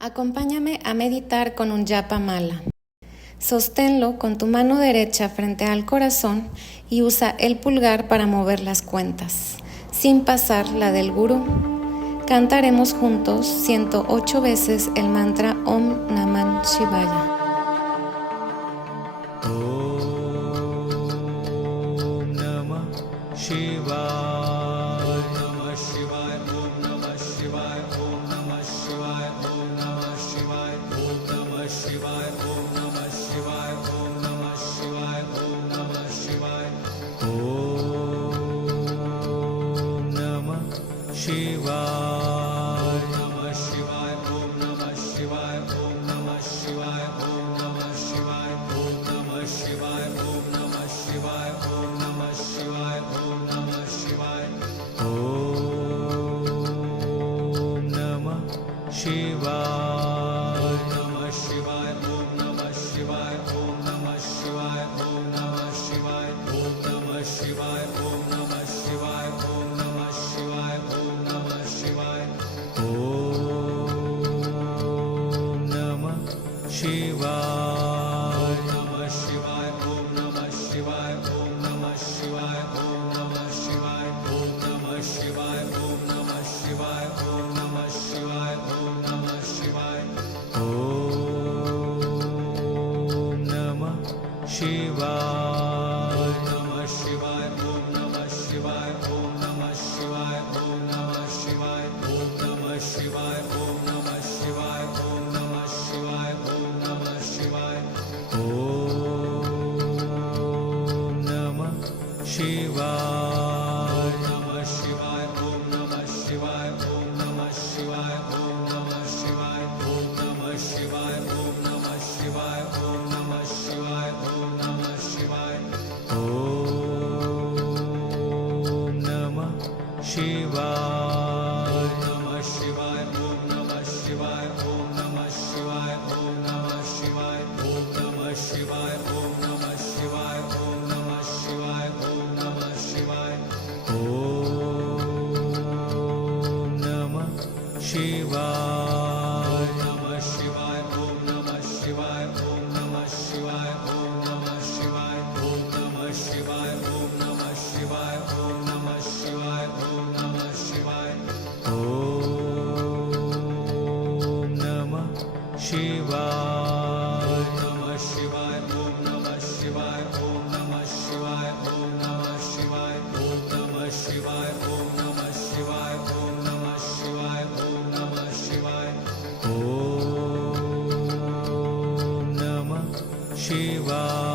Acompáñame a meditar con un japa mala. Sosténlo con tu mano derecha frente al corazón y usa el pulgar para mover las cuentas, sin pasar la del gurú. Cantaremos juntos 108 veces el mantra Om Namah Shivaya. Om Namah Shivaya. Om Namah Shivaya. Om Namah Shivaya. Om Namah Shivaya. Om Namah Shivaya. Om Namah Shivaya. Om Namah Shivaya. Om Namah Shivaya. Om Namah Shivaya. Om Namah Shivaya. Shiva.